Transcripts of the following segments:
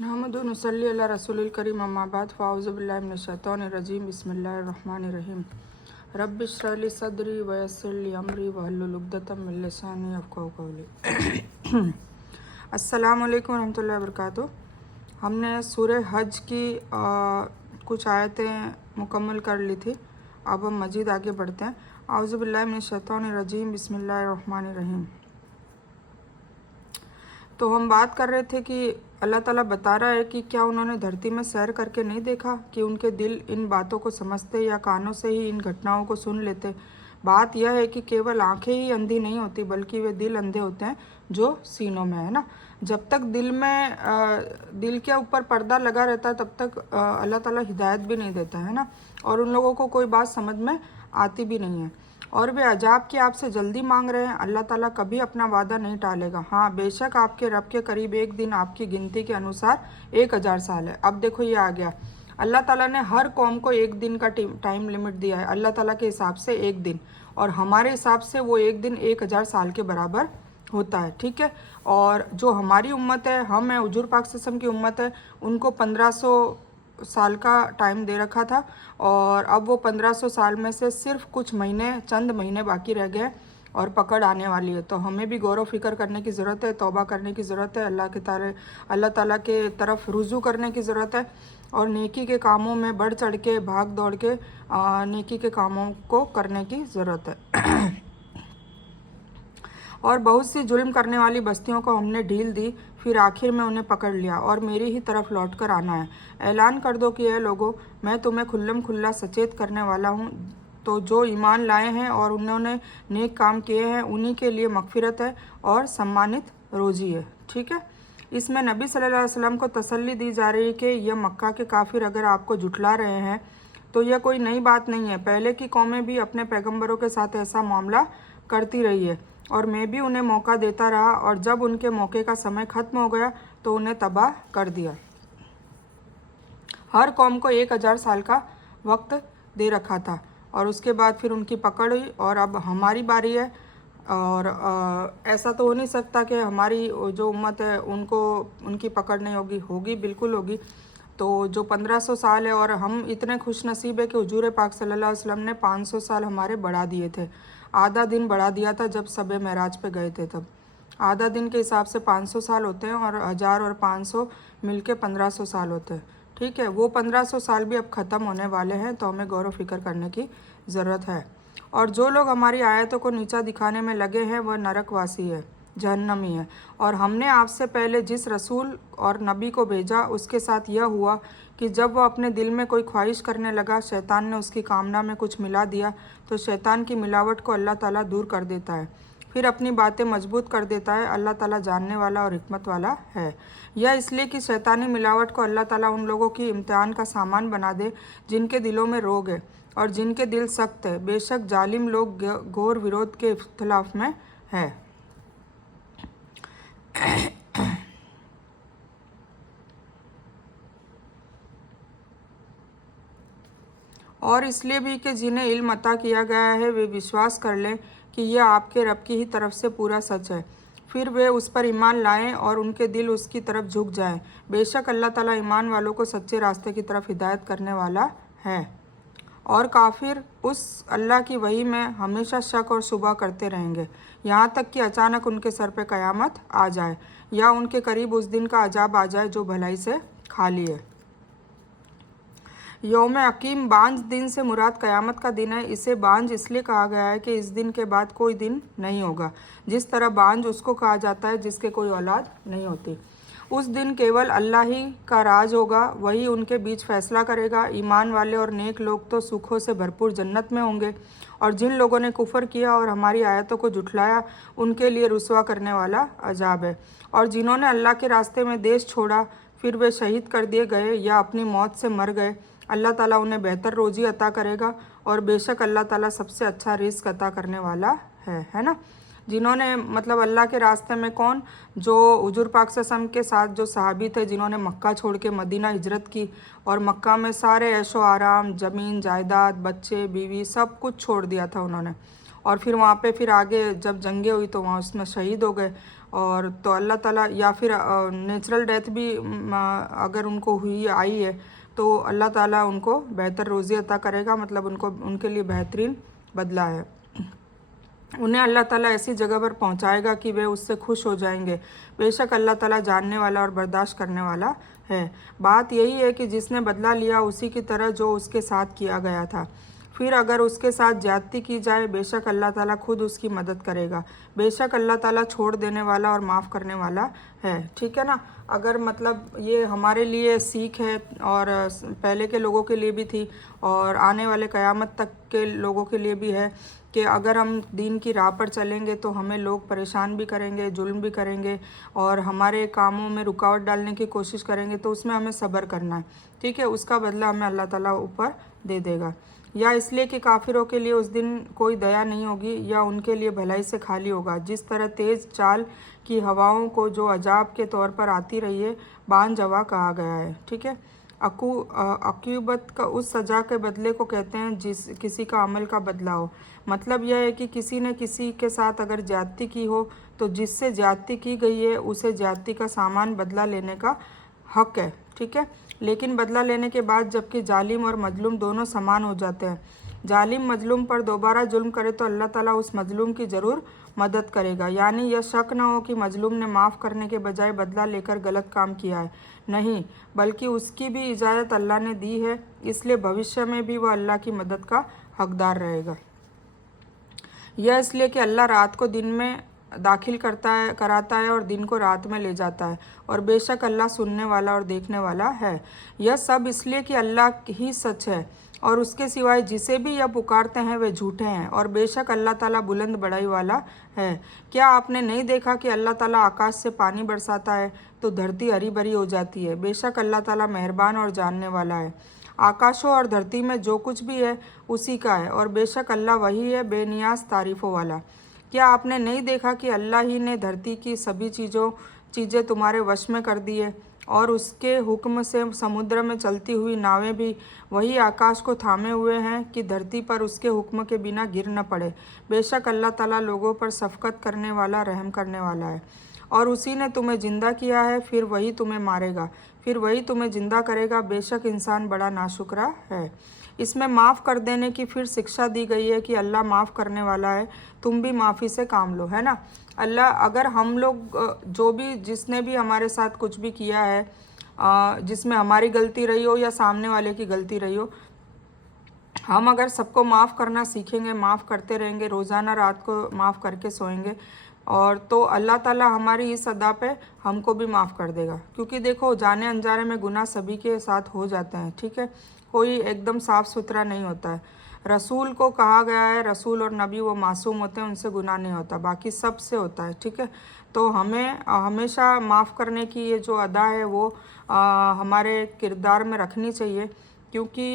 नहमदु व नसल्ली अला रसूलिल करीम अम्मा बाद फ़ाऊज़ु बिल्लाहि मिनश शैतानिर रजीम बिस्मिल्लाहिर रहमानिर रहीम रब्बि इश्रह ली सदरी व यस्सिर ली अमरी वहल्लुल उक़दतम मिन लिसानी यफ़क़हू क़ौली। अस्सलामु अलैकुम रहमतुल्लाहि व बरकातुहू। हमने सूरह हज की कुछ आयतें मुकम्मल कर ली थी। अब हम मज़ीद आगे बढ़ते हैं। आऊज़ु बिल्लाहि मिनश शैतानिर रजीम बिस्मिल्लाहिर रहमानिर रहीम। तो हम बात कर रहे थे कि अल्लाह ताला बता रहा है कि क्या उन्होंने धरती में सैर करके नहीं देखा कि उनके दिल इन बातों को समझते या कानों से ही इन घटनाओं को सुन लेते। बात यह है कि केवल आंखें ही अंधी नहीं होती बल्कि वे दिल अंधे होते हैं जो सीनों में है ना। जब तक दिल के ऊपर पर्दा लगा रहता है तब तक अल्लाह ताला हिदायत भी नहीं देता है ना, और उन लोगों को कोई बात समझ में आती भी नहीं है। और वे अजाब की आपसे जल्दी मांग रहे हैं। अल्लाह ताला कभी अपना वादा नहीं टालेगा। हाँ, बेशक आपके रब के करीब एक दिन आपकी गिनती के अनुसार 1000 साल है। अब देखो ये आ गया, अल्लाह ताला ने हर कौम को एक दिन का टाइम लिमिट दिया है। अल्लाह ताला के हिसाब से एक दिन, और हमारे हिसाब से वो एक दिन 1000 साल के बराबर होता है। ठीक है। और जो हमारी उम्मत है, हम हैं हुजूर पाक सल्लल्लाहु अलैहि वसल्लम की उम्मत है, उनको 1500 साल का टाइम दे रखा था, और अब वो 1500 साल में से सिर्फ कुछ महीने, चंद महीने बाकी रह गए और पकड़ आने वाली है। तो हमें भी गौर व फिक्र करने की ज़रूरत है, तौबा करने की ज़रूरत है, अल्लाह ताला के तरफ रुजू करने की ज़रूरत है, और नेकी के कामों में बढ़ चढ़ के भाग दौड़ के नेकी के कामों को करने की ज़रूरत है। और बहुत सी जुल्म करने वाली बस्तियों को हमने ढील दी, फिर आखिर में उन्हें पकड़ लिया और मेरी ही तरफ लौट कर आना है। ऐलान कर दो कि ए लोगों, मैं तुम्हें खुल्लम खुल्ला सचेत करने वाला हूँ। तो जो ईमान लाए हैं और उन्होंने नेक काम किए हैं उन्हीं के लिए मगफिरत है और सम्मानित रोजी है। ठीक है। इसमें नबी सल्लल्लाहु अलैहि वसल्लम को तसल्ली दी जा रही है कि यह मक्का के काफिर अगर आपको झुठला रहे हैं तो यह कोई नई बात नहीं है। पहले की कौमें भी अपने पैगंबरों के साथ ऐसा मामला करती रही है और मैं भी उन्हें मौका देता रहा, और जब उनके मौके का समय ख़त्म हो गया तो उन्हें तबाह कर दिया। हर कौम को 1000 साल का वक्त दे रखा था और उसके बाद फिर उनकी पकड़ हुई, और अब हमारी बारी है। और ऐसा तो हो नहीं सकता कि हमारी जो उम्मत है उनको उनकी पकड़ नहीं होगी, होगी, बिल्कुल होगी। तो जो 1500 साल है, और हम इतने खुश नसीब है कि हुजूर पाक सल्लल्लाहु अलैहि वसल्लम ने 500 साल हमारे बढ़ा दिए थे। आधा दिन बढ़ा दिया था जब शब महराज पे गए थे, तब आधा दिन के हिसाब से 500 साल होते हैं, और 1000 और 500 मिलके 1500 साल होते हैं। ठीक है। वो 1500 साल भी अब ख़त्म होने वाले हैं, तो हमें गौर व फिक्र करने की ज़रूरत है। और जो लोग हमारी आयतों को नीचा दिखाने में लगे हैं वह नरकवासी है, जहन्नमी है। और हमने आपसे पहले जिस रसूल और नबी को भेजा उसके साथ यह हुआ कि जब वह अपने दिल में कोई ख्वाहिश करने लगा, शैतान ने उसकी कामना में कुछ मिला दिया, तो शैतान की मिलावट को अल्लाह ताला दूर कर देता है, फिर अपनी बातें मजबूत कर देता है। अल्लाह ताला जानने वाला और हिकमत वाला है। यह इसलिए कि शैतानी मिलावट को अल्लाह ताला उन लोगों की इम्तिहान का सामान बना दे जिनके दिलों में रोग है और जिनके दिल सख्त है। बेशक जालिम लोग घोर विरोध के इख्तिलाफ में है। और इसलिए भी कि जिन्हें इल्म अता किया गया है वे विश्वास कर लें कि यह आपके रब की ही तरफ से पूरा सच है, फिर वे उस पर ईमान लाएं और उनके दिल उसकी तरफ झुक जाएं। बेशक अल्लाह ताला ईमान वालों को सच्चे रास्ते की तरफ हिदायत करने वाला है। और काफिर उस अल्लाह की वही में हमेशा शक और शुबा करते रहेंगे, यहाँ तक कि अचानक उनके सर पे क़यामत आ जाए या उनके करीब उस दिन का अजाब आ जाए जो भलाई से खाली है। यौम अकीम बांझ दिन से मुराद क़यामत का दिन है। इसे बांझ इसलिए कहा गया है कि इस दिन के बाद कोई दिन नहीं होगा। जिस तरह बांझ उसको कहा जाता है जिसके कोई औलाद नहीं होती। उस दिन केवल अल्लाह ही का राज होगा, वही उनके बीच फैसला करेगा। ईमान वाले और नेक लोग तो सुखों से भरपूर जन्नत में होंगे, और जिन लोगों ने कुफर किया और हमारी आयतों को झुठलाया उनके लिए रुसवा करने वाला अजाब है। और जिन्होंने अल्लाह के रास्ते में देश छोड़ा फिर वे शहीद कर दिए गए या अपनी मौत से मर गए, अल्लाह ताला उन्हें बेहतर रोज़ी अता करेगा, और बेशक अल्लाह ताला सबसे अच्छा रिज़्क अता करने वाला है ना। जिन्होंने मतलब अल्लाह के रास्ते में कौन, जो हुजूर पाक सल्लल्लाहु अलैहि वसल्लम के साथ जो सहाबी थे जिन्होंने मक्का छोड़ के मदीना हिजरत की, और मक्का में सारे ऐशो आराम, ज़मीन जायदाद, बच्चे बीवी सब कुछ छोड़ दिया था उन्होंने, और फिर वहाँ पे फिर आगे जब जंगें हुई तो वहाँ उसमें शहीद हो गए। और तो अल्लाह ताला, या फिर नेचुरल डेथ भी अगर उनको हुई आई है तो अल्लाह ताला उनको बेहतर रोज़ी अता करेगा, मतलब उनको उनके लिए बेहतरीन बदला है। उन्हें अल्लाह ताला ऐसी जगह पर पहुंचाएगा कि वे उससे खुश हो जाएंगे। बेशक अल्लाह ताला जानने वाला और बर्दाश्त करने वाला है। बात यही है कि जिसने बदला लिया उसी की तरह जो उसके साथ किया गया था। फिर अगर उसके साथ ज्यादती की जाए, बेशक अल्लाह ताला खुद उसकी मदद करेगा। बेशक अल्लाह ताला छोड़ देने वाला और माफ़ करने वाला है। ठीक है ना। अगर मतलब ये हमारे लिए सीख है, और पहले के लोगों के लिए भी थी और आने वाले क़यामत तक के लोगों के लिए भी है कि अगर हम दीन की राह पर चलेंगे तो हमें लोग परेशान भी करेंगे, जुल्म भी करेंगे और हमारे कामों में रुकावट डालने की कोशिश करेंगे, तो उसमें हमें सब्र करना है। ठीक है। उसका बदला हमें अल्लाह ताला ऊपर दे देगा। या इसलिए कि काफिरों के लिए उस दिन कोई दया नहीं होगी या उनके लिए भलाई से खाली होगा। जिस तरह तेज़ चाल की हवाओं को जो अजाब के तौर पर आती रही है, बान जवा कहा गया है। ठीक है। अक़ूबत का उस सज़ा के बदले को कहते हैं जिस किसी का अमल का बदला हो। मतलब यह है कि किसी ने किसी के साथ अगर ज्यादती की हो तो जिससे ज्यादती की गई है उसे ज्यादती का सामान बदला लेने का हक है। ठीक है। लेकिन बदला लेने के बाद जबकि जालिम और मजलूम दोनों समान हो जाते हैं, जालिम मजलूम पर दोबारा जुल्म करे तो अल्लाह ताला उस मजलूम की ज़रूर मदद करेगा। यानी यह शक न हो कि मजलूम ने माफ़ करने के बजाय बदला लेकर गलत काम किया है, नहीं, बल्कि उसकी भी इजाज़त अल्लाह ने दी है, इसलिए भविष्य में भी वह अल्लाह की मदद का हकदार रहेगा। यह इसलिए कि अल्लाह रात को दिन में दाखिल कराता है और दिन को रात में ले जाता है, और बेशक अल्लाह सुनने वाला और देखने वाला है। यह सब इसलिए कि अल्लाह ही सच है और उसके सिवाय जिसे भी यह पुकारते हैं वे झूठे हैं, और बेशक अल्लाह ताला बुलंद बड़ाई वाला है। क्या आपने नहीं देखा कि अल्लाह ताला आकाश से पानी बरसाता है तो धरती हरी भरी हो जाती है? बेशक अल्लाह ताला मेहरबान और जानने वाला है। आकाशों और धरती में जो कुछ भी है उसी का है, और बेशक अल्लाह वही है बेनियाज तारीफ़ों वाला। क्या आपने नहीं देखा कि अल्लाह ही ने धरती की सभी चीज़ें तुम्हारे वश में कर दी है, और उसके हुक्म से समुद्र में चलती हुई नावें भी वही आकाश को थामे हुए हैं कि धरती पर उसके हुक्म के बिना गिर न पड़े। बेशक अल्लाह ताला लोगों पर शफ़क़त करने वाला, रहम करने वाला है। और उसी ने तुम्हें जिंदा किया है, फिर वही तुम्हें मारेगा, फिर वही तुम्हें जिंदा करेगा। बेशक इंसान बड़ा नाशुक्रा है। इसमें माफ़ कर देने की फिर शिक्षा दी गई है कि अल्लाह माफ़ करने वाला है, तुम भी माफ़ी से काम लो, है ना। अल्लाह, अगर हम लोग जो भी जिसने भी हमारे साथ कुछ भी किया है, जिसमें हमारी गलती रही हो या सामने वाले की गलती रही हो, हम अगर सबको माफ़ करना सीखेंगे, माफ़ करते रहेंगे, रोज़ाना रात को माफ़ करके सोएंगे, और तो अल्लाह ताला हमारी इस अदा पे हमको भी माफ़ कर देगा। क्योंकि देखो, जाने अनजाने में गुनाह सभी के साथ हो जाते हैं। ठीक है। कोई एकदम साफ़ सुथरा नहीं होता है। रसूल को कहा गया है, रसूल और नबी वो मासूम होते हैं, उनसे गुनाह नहीं होता, बाकी सब से होता है। ठीक है। तो हमें हमेशा माफ़ करने की ये जो अदा है वो हमारे किरदार में रखनी चाहिए, क्योंकि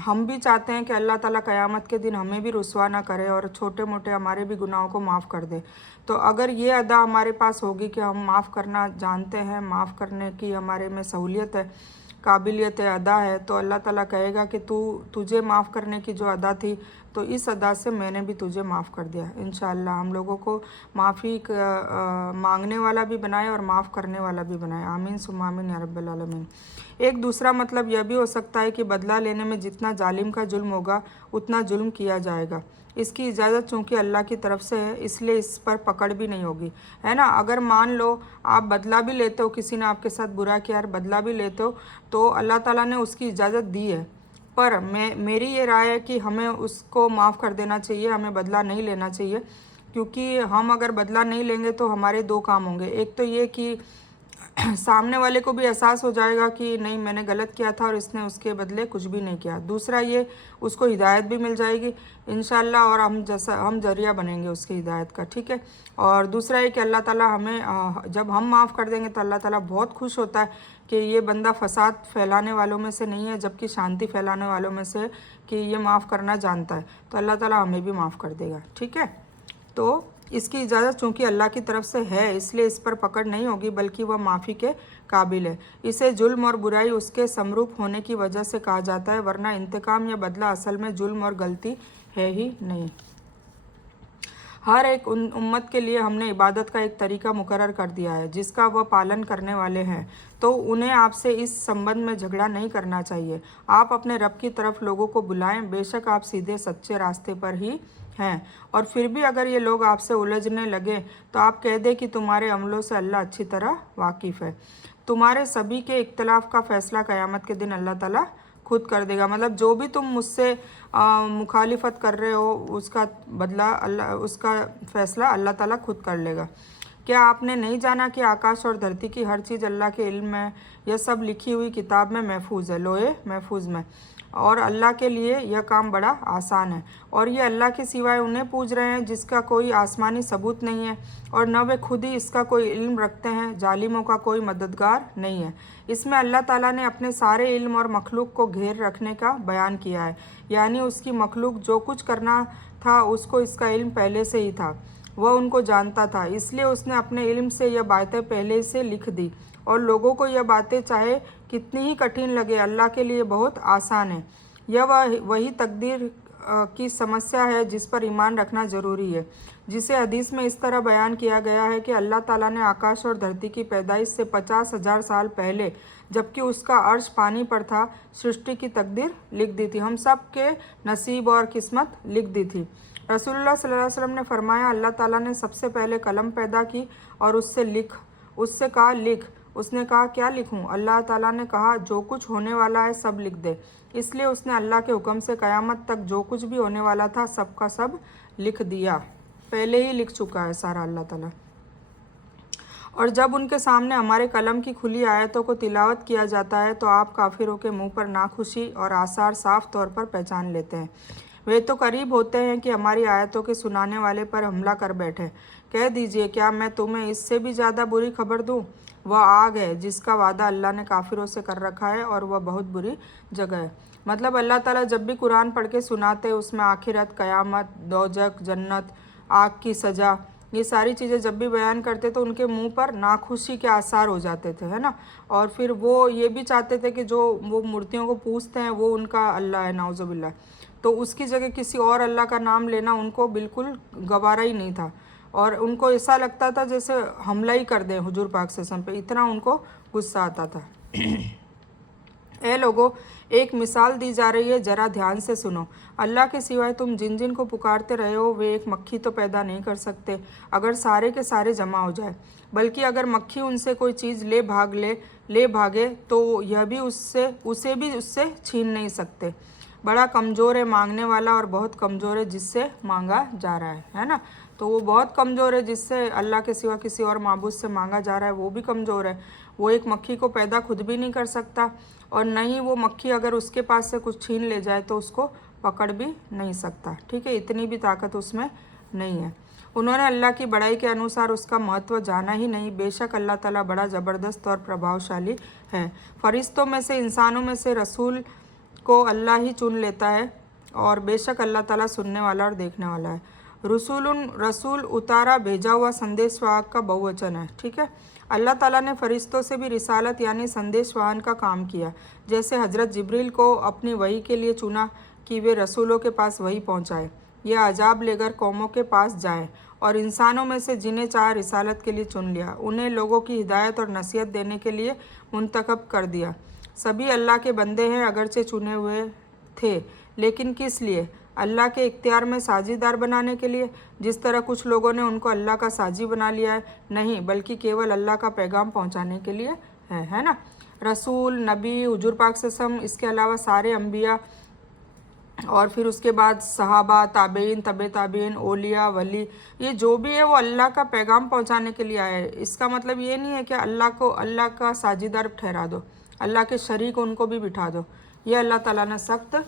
हम भी चाहते हैं कि अल्लाह ताला क़यामत के दिन हमें भी रुसवा ना करे और छोटे मोटे हमारे भी गुनाहों को माफ़ कर दे। तो अगर ये अदा हमारे पास होगी कि हम माफ़ करना जानते हैं, माफ़ करने की हमारे में सहूलियत है, काबिलियत है, अदा है, तो अल्लाह ताला कहेगा कि तुझे माफ़ करने की जो अदा थी, तो इस अदा से मैंने भी तुझे माफ़ कर दिया। इंशाअल्लाह हम लोगों को माफ़ी मांगने वाला भी बनाए और माफ़ करने वाला भी बनाए। आमीन सुम्मा आमीन या रब्बल आलमीन। एक दूसरा मतलब यह भी हो सकता है कि बदला लेने में जितना जालिम का जुल्म होगा उतना जुल्म किया जाएगा। इसकी इजाज़त चूँकि अल्लाह की तरफ से है, इसलिए इस पर पकड़ भी नहीं होगी, है ना। अगर मान लो आप बदला भी लेते हो, किसी ने आपके साथ बुरा किया और बदला भी लेते हो, तो अल्लाह ताला ने उसकी इजाज़त दी है, पर मेरी ये राय है कि हमें उसको माफ़ कर देना चाहिए, हमें बदला नहीं लेना चाहिए। क्योंकि हम अगर बदला नहीं लेंगे तो हमारे दो काम होंगे। एक तो ये कि सामने वाले को भी एहसास हो जाएगा कि नहीं, मैंने गलत किया था और इसने उसके बदले कुछ भी नहीं किया। दूसरा ये, उसको हिदायत भी मिल जाएगी इंशाल्लाह, और हम जरिया बनेंगे उसकी हिदायत का। ठीक है। और दूसरा ये कि अल्लाह ताला हमें जब हम माफ़ कर देंगे तो अल्लाह ताला बहुत खुश होता है कि ये बंदा फसाद फैलाने वालों में से नहीं है, जबकि शांति फैलाने वालों में से, कि ये माफ़ करना जानता है, तो अल्लाह ताला हमें भी माफ़ कर देगा। ठीक है। तो इसकी इजाज़त चूँकि अल्लाह की तरफ से है, इसलिए इस पर पकड़ नहीं होगी, बल्कि वह माफ़ी के काबिल है। इसे जुल्म और बुराई उसके समरूप होने की वजह से कहा जाता है, वरना इंतकाम या बदला असल में जुल्म और गलती है ही नहीं। हर एक उम्मत के लिए हमने इबादत का एक तरीका मुकर्रर कर दिया है जिसका वह पालन करने वाले हैं, तो उन्हें आपसे इस संबंध में झगड़ा नहीं करना चाहिए। आप अपने रब की तरफ लोगों को बुलाएं, बेशक आप सीधे सच्चे रास्ते पर ही हैं। और फिर भी अगर ये लोग आपसे उलझने लगे तो आप कह दें कि तुम्हारे अमलों से अल्लाह अच्छी तरह वाकिफ़ है। तुम्हारे सभी के इख्तलाफ का फैसला क़यामत के दिन अल्लाह ताला खुद कर देगा। मतलब जो भी तुम मुझसे मुखालिफत कर रहे हो उसका बदला अल्लाह, उसका फैसला अल्लाह ताला खुद कर लेगा। क्या आपने नहीं जाना कि आकाश और धरती की हर चीज़ अल्लाह के इल्म में, यह सब लिखी हुई किताब में महफूज है, लोहे महफूज में। और अल्लाह के लिए यह काम बड़ा आसान है। और ये अल्लाह के सिवाय उन्हें पूज रहे हैं जिसका कोई आसमानी सबूत नहीं है और न वे खुद ही इसका कोई इल्म रखते हैं। जालिमों का कोई मददगार नहीं है। इसमें अल्लाह ताला ने अपने सारे इल्म और मखलूक को घेर रखने का बयान किया है, यानी उसकी मखलूक जो कुछ करना था उसको इसका इल्म पहले से ही था, वह उनको जानता था, इसलिए उसने अपने इल्म से यह बातें पहले से लिख दी। और लोगों को यह बातें चाहे कितनी ही कठिन लगे, अल्लाह के लिए बहुत आसान है। यह वही तकदीर की समस्या है जिस पर ईमान रखना ज़रूरी है, जिसे हदीस में इस तरह बयान किया गया है कि अल्लाह ताला ने आकाश और धरती की पैदाइश से 50,000 साल पहले, जबकि उसका अर्श पानी पर था, सृष्टि की तकदीर लिख दी थी। हम सब के नसीब और किस्मत लिख दी थी। रसूलुल्लाह सल्लल्लाहु अलैहि वसल्लम ने फरमाया, अल्लाह ताला ने सबसे पहले कलम पैदा की और उससे कहा लिख। उसने कहा क्या लिखूं? अल्लाह ताला ने कहा जो कुछ होने वाला है सब लिख दे। इसलिए उसने अल्लाह के हुक्म से क़यामत तक जो कुछ भी होने वाला था सब का सब लिख दिया, पहले ही लिख चुका है सारा अल्लाह ताला। और जब उनके सामने हमारे कलम की खुली आयतों को तिलावत किया जाता है तो आप काफिरों के मुंह पर नाखुशी और आसार साफ तौर पर पहचान लेते हैं। वे तो करीब होते हैं कि हमारी आयतों के सुनाने वाले पर हमला कर बैठे। कह दीजिए, क्या मैं तुम्हें इससे भी ज़्यादा बुरी खबर दूँ? वह आग है जिसका वादा अल्लाह ने काफिरों से कर रखा है और वह बहुत बुरी जगह है। मतलब अल्लाह ताला जब भी कुरान पढ़ के सुनाते उसमें आखिरत, क़यामत, दोजख, जन्नत, आग की सज़ा, ये सारी चीज़ें जब भी बयान करते तो उनके मुंह पर नाखुशी के आसार हो जाते थे, है ना। और फिर वो ये भी चाहते थे कि जो वो मूर्तियों को पूजते हैं वो उनका अल्लाह है, नाउज़ुबिल्लाह। तो उसकी जगह किसी और अल्लाह का नाम लेना उनको बिल्कुल गवारा ही नहीं था। और उनको ऐसा लगता था जैसे हमला ही कर दें हुजूर पाक सल्लल्लाहु अलैहि वसल्लम पे, इतना उनको गुस्सा आता था। ए लोगों, एक मिसाल दी जा रही है, ज़रा ध्यान से सुनो। अल्लाह के सिवाय तुम जिन जिन को पुकारते रहे हो वे एक मक्खी तो पैदा नहीं कर सकते अगर सारे के सारे जमा हो जाए, बल्कि अगर मक्खी उनसे कोई चीज़ ले भागे तो यह भी उसे भी उससे छीन नहीं सकते। बड़ा कमज़ोर है मांगने वाला और बहुत कमज़ोर है जिससे मांगा जा रहा है ना। तो वो बहुत कमज़ोर है जिससे अल्लाह के सिवा किसी और माबूद से मांगा जा रहा है, वो भी कमज़ोर है। वो एक मक्खी को पैदा खुद भी नहीं कर सकता और न ही वो मक्खी अगर उसके पास से कुछ छीन ले जाए तो उसको पकड़ भी नहीं सकता। ठीक है, इतनी भी ताकत उसमें नहीं है। उन्होंने अल्लाह की बड़ाई के अनुसार उसका महत्व जाना ही नहीं। बेशक अल्लाह ताला बड़ा ज़बरदस्त और प्रभावशाली है। फरिश्तों में से, इंसानों में से रसूल को अल्लाह ही चुन लेता है और बेशक अल्लाह ताला सुनने वाला और देखने वाला है। रसूल उतारा भेजा हुआ संदेशवाहक का बहुवचन है। ठीक है, अल्लाह ताला ने फरिश्तों से भी रिसालत यानी संदेश वाहन का काम किया। जैसे हज़रत जिब्रील को अपनी वही के लिए चुना कि वे रसूलों के पास वही पहुँचाए या अजाब लेकर कौमों के पास जाएं, और इंसानों में से जिन्हें चाह रिसालत के लिए चुन लिया, उन्हें लोगों की हिदायत और नसीहत देने के लिए मुंतखब कर दिया। सभी अल्लाह के बंदे हैं, अगरचे चुने हुए थे, लेकिन किस लिए? अल्लाह के इख्तियार में साझीदार बनाने के लिए, जिस तरह कुछ लोगों ने उनको अल्लाह का साझी बना लिया है। नहीं, बल्कि केवल अल्लाह का पैगाम पहुंचाने के लिए है ना। रसूल, नबी, हुजूर पाक सल्लल्लाहु अलैहि वसल्लम, इसके अलावा सारे अम्बिया और फिर उसके बाद सहाबा, ताबेइन, तबे ताबेइन, ओलिया, वली, ये जो भी है वो अल्लाह का पैगाम पहुंचाने के लिए आए हैं। इसका मतलब ये नहीं है कि अल्लाह को अल्लाह का साझीदार ठहरा दो, अल्लाह के शरीक उनको भी बिठा दो। ये अल्लाह ताला ने सख्त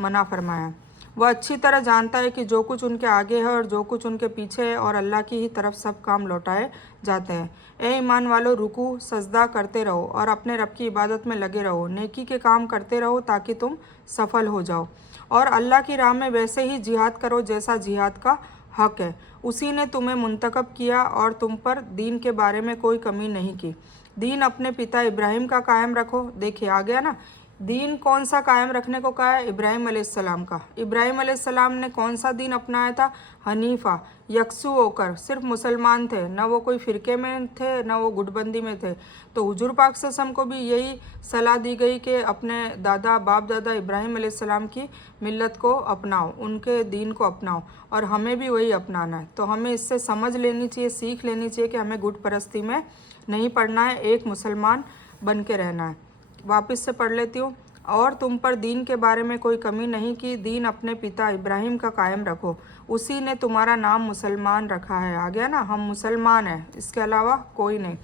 मना फरमाया। वह अच्छी तरह जानता है कि जो कुछ उनके आगे है और जो कुछ उनके पीछे है, और अल्लाह की ही तरफ सब काम लौटाए जाते हैं। ए ईमान वालों, रुकू सजदा करते रहो और अपने रब की इबादत में लगे रहो। नेकी के काम करते रहो ताकि तुम सफल हो जाओ, और अल्लाह की राह में वैसे ही जिहाद करो जैसा जिहाद का हक है। उसी ने तुम्हें मुंतखब किया और तुम पर दीन के बारे में कोई कमी नहीं की। दीन अपने पिता इब्राहिम का कायम रखो। देखिए आ गया ना, दीन कौन सा कायम रखने को कहा है? इब्राहिम अलैहिस्सलाम का। इब्राहिम अलैहिस्सलाम ने कौन सा दीन अपनाया था? हनीफा, यकसू होकर, सिर्फ मुसलमान थे, न वो कोई फ़िरके में थे न वो गुटबंदी में थे। तो हुजूर पाक सल्लल्लाहु अलैहि वसल्लम को भी यही सलाह दी गई कि अपने बाप दादा इब्राहिम अलैहिस्सलाम की मिल्लत को अपनाओ, उनके दीन को अपनाओ, और हमें भी वही अपनाना है। तो हमें इससे समझ लेनी चाहिए, सीख लेनी चाहिए कि हमें गुट परस्ती में नहीं पड़ना है, एक मुसलमान बन के रहना है। वापस से पढ़ लेती हूँ। और तुम पर दीन के बारे में कोई कमी नहीं कि दीन अपने पिता इब्राहिम का कायम रखो, उसी ने तुम्हारा नाम मुसलमान रखा है। आ गया ना, हम मुसलमान हैं, इसके अलावा कोई नहीं।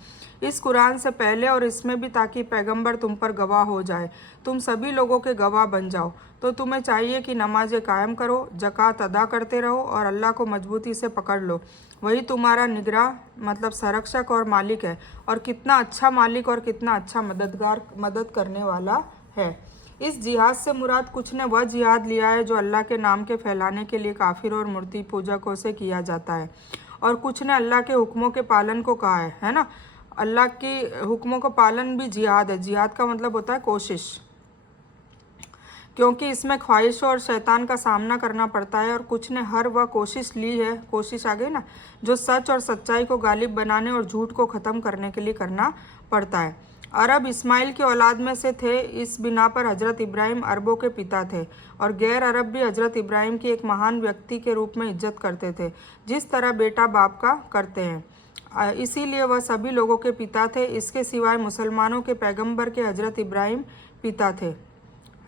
इस कुरान से पहले और इसमें भी, ताकि पैगंबर तुम पर गवाह हो जाए, तुम सभी लोगों के गवाह बन जाओ। तो तुम्हें चाहिए कि नमाजें कायम करो, ज़कात अदा करते रहो और अल्लाह को मजबूती से पकड़ लो। वही तुम्हारा निगरान मतलब संरक्षक और मालिक है, और कितना अच्छा मालिक और कितना अच्छा मदद करने वाला है। इस जिहाद से मुराद कुछ ने वह जिहाद लिया है जो अल्लाह के नाम के फैलाने के लिए काफिर और मूर्ति पूजकों से किया जाता है, और कुछ ने अल्लाह के हुक्मों के पालन को कहा है ना। अल्लाह के हुक्मों का पालन भी जिहाद है। जिहाद का मतलब होता है कोशिश, क्योंकि इसमें ख्वाहिशों और शैतान का सामना करना पड़ता है। और कुछ ने हर वह कोशिश ली है, कोशिश आ गई ना, जो सच और सच्चाई को गालिब बनाने और झूठ को ख़त्म करने के लिए करना पड़ता है। अरब इस्माइल की औलाद में से थे, इस बिना पर हज़रत इब्राहिम अरबों के पिता थे, और गैर अरब भी हज़रत इब्राहिम की एक महान व्यक्ति के रूप में इज्जत करते थे, जिस तरह बेटा बाप का करते हैं। इसीलिए वह सभी लोगों के पिता थे। इसके सिवाय मुसलमानों के पैगंबर के हज़रत इब्राहिम पिता थे,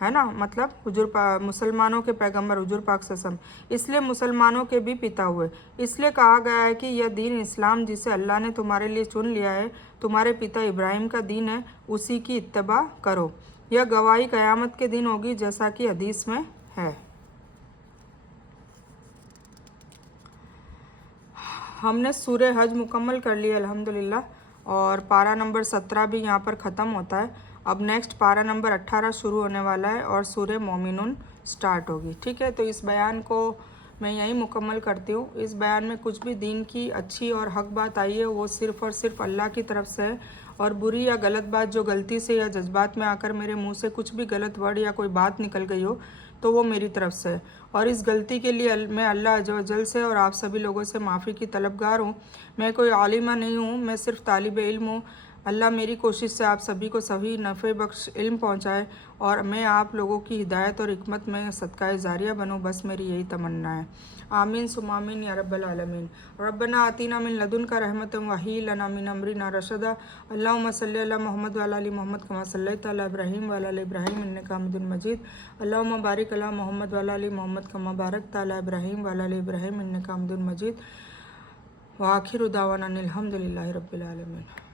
है ना, मतलब मुसलमानों के पैगंबर हुजूर पाक सल्लल्लाहु अलैहि वसल्लम, इसलिए मुसलमानों के भी पिता हुए। इसलिए कहा गया है कि यह दीन इस्लाम जिसे अल्लाह ने तुम्हारे लिए चुन लिया है, तुम्हारे पिता इब्राहिम का दीन है, उसी की इत्तबा करो। यह गवाही क़यामत के दिन होगी, जैसा कि हदीस में है। हमने सूरे हज मुकम्मल कर लिया अल्हम्दुलिल्लाह, और पारा नंबर 17 भी यहाँ पर ख़त्म होता है। अब नेक्स्ट पारा नंबर 18 शुरू होने वाला है और सूरे मोमिनुन स्टार्ट होगी। ठीक है, तो इस बयान को मैं यहीं मुकम्मल करती हूँ। इस बयान में कुछ भी दीन की अच्छी और हक बात आई है वो सिर्फ़ और सिर्फ अल्लाह की तरफ से है, और बुरी या गलत बात जो गलती से या जज्बात में आकर मेरे मुंह से कुछ भी गलत वर्ड या कोई बात निकल गई हो तो वो मेरी तरफ से है, और इस गलती के लिए मैं अल्लाह अज़्ज़ व जल से और आप सभी लोगों से माफ़ी की तलबगार हूँ। मैं कोई आलिमा नहीं हूँ, मैं सिर्फ तालिब इल्म हूँ। अल्लाह मेरी कोशिश से आप सभी को सही नफ़े बख्श इल्म पहुँचाए, और मैं आप लोगों की हिदायत और हिकमत में सदक़ाए ज़ारिया बनूँ, बस मेरी यही तमन्ना है। आमीन सुम्मा आमीन या रब्बल आलमीन। रब्बना आतीना मिन लदुनका रहमतन व हय्यि लना मिन अमरिना रशदा। अल्लाहुम्मा सल्लि अला मुहम्मद व अला आलि मुहम्मद कमा सल्लैता अला इब्राहीम व अला आलि इब्राहीम इन्नका हमीदुम मजीद। अल्लाहुम्मा बारिक अला मुहम्मद व अला आलि मुहम्मद कमा बारकता अला इब्राहीम व अला आलि इब्राहीम इन्नका हमीदुम मजीद। व आखिरु दावाना अनिल हम्दुलिल्लाहि रब्बिल आलमीन।